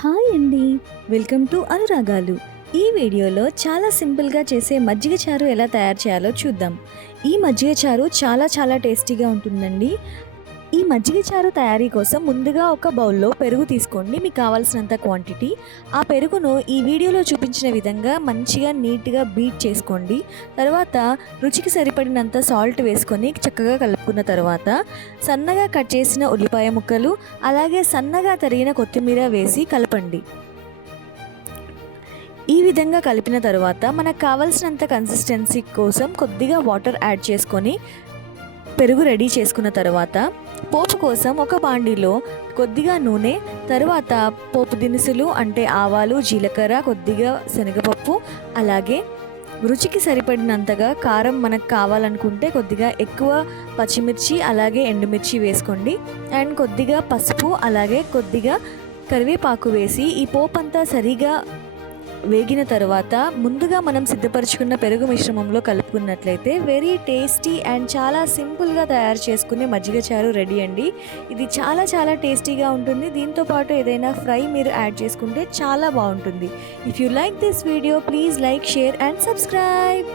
Hi అండి. Welcome to అనురాగాలు. ఈ వీడియోలో చాలా సింపుల్గా చేసే మజ్జిగ చారు ఎలా తయారు చేయాలో చూద్దాం. ఈ మజ్జిగ చారు చాలా చాలా టేస్టీగా ఉంటుందండి. ఈ మజ్జిగ చారు తయారీ కోసం ముందుగా ఒక బౌల్లో పెరుగు తీసుకోండి. మీకు కావాల్సినంత క్వాంటిటీ ఆ పెరుగును ఈ వీడియోలో చూపించిన విధంగా మంచిగా నీట్గా బీట్ చేసుకోండి. తర్వాత రుచికి సరిపడినంత సాల్ట్ వేసుకొని చక్కగా కలుపుకున్న తర్వాత సన్నగా కట్ చేసిన ఉల్లిపాయ ముక్కలు అలాగే సన్నగా తరిగిన కొత్తిమీర వేసి కలపండి. ఈ విధంగా కలిపిన తర్వాత మనకు కావలసినంత కన్సిస్టెన్సీ కోసం కొద్దిగా వాటర్ యాడ్ చేసుకొని పెరుగు రెడీ చేసుకున్న తర్వాత పోపు కోసం ఒక బాండీలో కొద్దిగా నూనె తర్వాత పోపు దినుసులు అంటే ఆవాలు జీలకర్ర కొద్దిగా శనగపప్పు అలాగే రుచికి సరిపడినంతగా కారం మనకు కావాలనుకుంటే కొద్దిగా ఎక్కువ పచ్చిమిర్చి అలాగే ఎండుమిర్చి వేసుకోండి. అండ్ కొద్దిగా పసుపు అలాగే కొద్దిగా కరివేపాకు వేసి ఈ పోపు అంతా సరిగా వేగిన తర్వాత ముందుగా మనం సిద్ధపరచుకున్న పెరుగు మిశ్రమంలో కలుపుకున్నట్లయితే వెరీ టేస్టీ అండ్ చాలా సింపుల్గా తయారు చేసుకునే మజ్జిగ చారు రెడీ అండి. ఇది చాలా చాలా టేస్టీగా ఉంటుంది. దీంతో పాటు ఏదైనా ఫ్రై మీరు యాడ్ చేసుకుంటే చాలా బాగుంటుంది. If you like this video please like share and subscribe